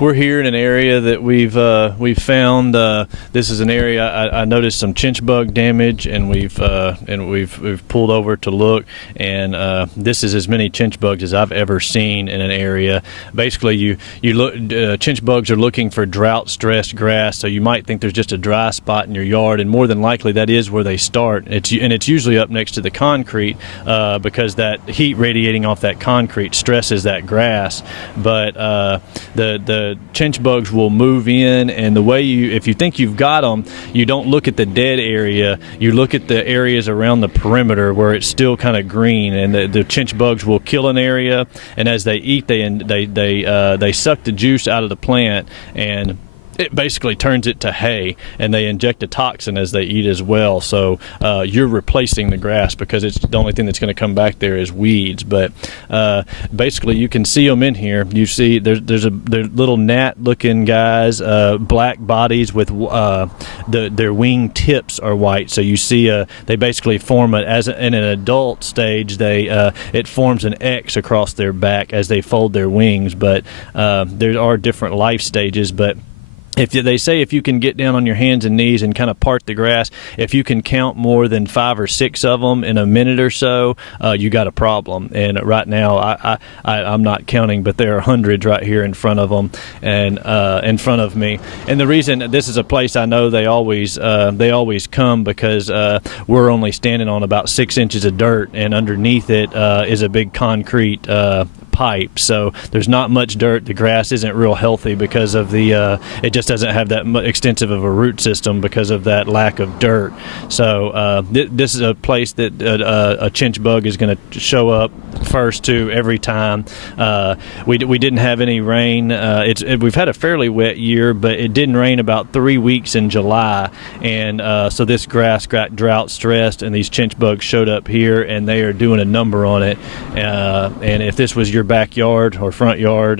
we're here in an area that we've found. This is an area I noticed some chinch bug damage, and we've pulled over to look, and this is as many chinch bugs as I've ever seen in an area. Basically, you look, chinch bugs are looking for drought stressed grass, so you might think there's just a dry spot in your yard, and more than likely that is where they start. It's usually up next to the concrete because that heat radiating off that concrete stresses that grass. But the chinch bugs will move in, and the way if you think you've got them, you don't look at the dead area, you look at the areas around the perimeter where it's still kind of green, and the chinch bugs will kill an area, and as they eat, they suck the juice out of the plant, and it basically turns it to hay, and they inject a toxin as they eat as well. So you're replacing the grass because it's the only thing that's going to come back there is weeds. But basically, you can see them in here. You see they're little gnat-looking guys, black bodies with their wing tips are white. So you see they basically form in an adult stage. It forms an X across their back as they fold their wings. But there are different life stages. But they say if you can get down on your hands and knees and kind of part the grass, if you can count more than 5 or 6 of them in a minute or so, you got a problem. And right now, I'm not counting, but there are hundreds right here in front of them and in front of me. And the reason this is a place I know they always come because we're only standing on about 6 inches of dirt, and underneath it is a big concrete pipe, so there's not much dirt. The grass isn't real healthy because of it just doesn't have that extensive of a root system because of that lack of dirt. So this is a place that a chinch bug is going to show up first to every time. We didn't have any rain. We've had a fairly wet year, but it didn't rain about 3 weeks in July, and so this grass got drought stressed, and these chinch bugs showed up here, and they are doing a number on it. And if this was your backyard or front yard,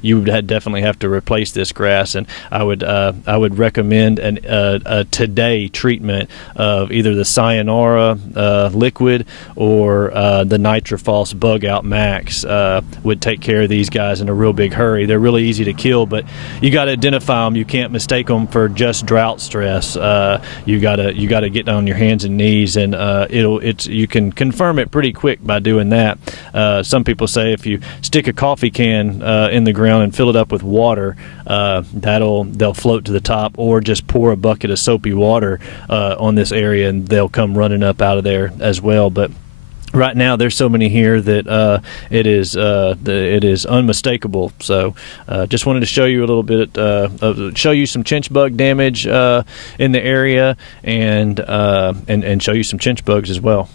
you would definitely have to replace this grass. And I would recommend a today treatment of either the Sayonara liquid or the Nitrophos Bug Out Max would take care of these guys in a real big hurry. They're really easy to kill, but you got to identify them. You can't mistake them for just drought stress. You got to get down on your hands and knees, and you can confirm it pretty quick by doing that. Some people say if you stick a coffee can in the ground and fill it up with water, they'll float to the top, or just pour a bucket of soapy water on this area, and they'll come running up out of there as well. But right now, there's so many here that it is unmistakable. So, just wanted to show you a little bit, show you some chinch bug damage in the area, and show you some chinch bugs as well.